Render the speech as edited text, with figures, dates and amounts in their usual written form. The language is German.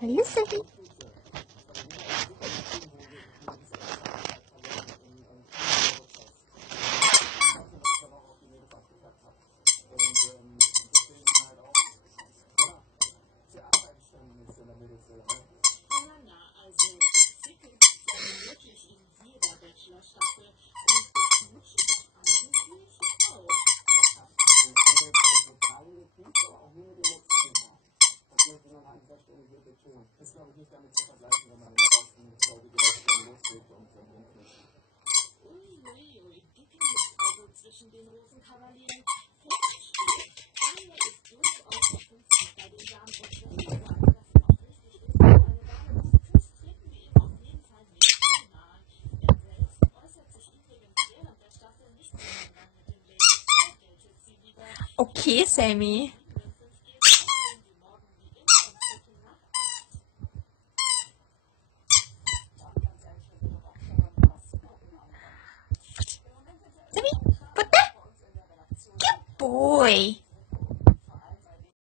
Hallo, Sammy. Ist, glaube ich, nicht damit zu vergleichen, wenn man in der ersten Folge direkt loslegt und Uiuiui, gibt es also zwischen den Rosenkavalieren. Eine ist durchaus offensiv bei den Damen. Und wenn wir sagen, dass sie auch richtig ist, eine Dame des Fuß, treten wir ihm auf jeden Fall nicht zu nahe. Er selbst äußert sich übrigens während der Staffel nicht zum Umgang mit dem Leben. Er geltet sie lieber. Okay, Sammy. Sammy, Butter. Good boy.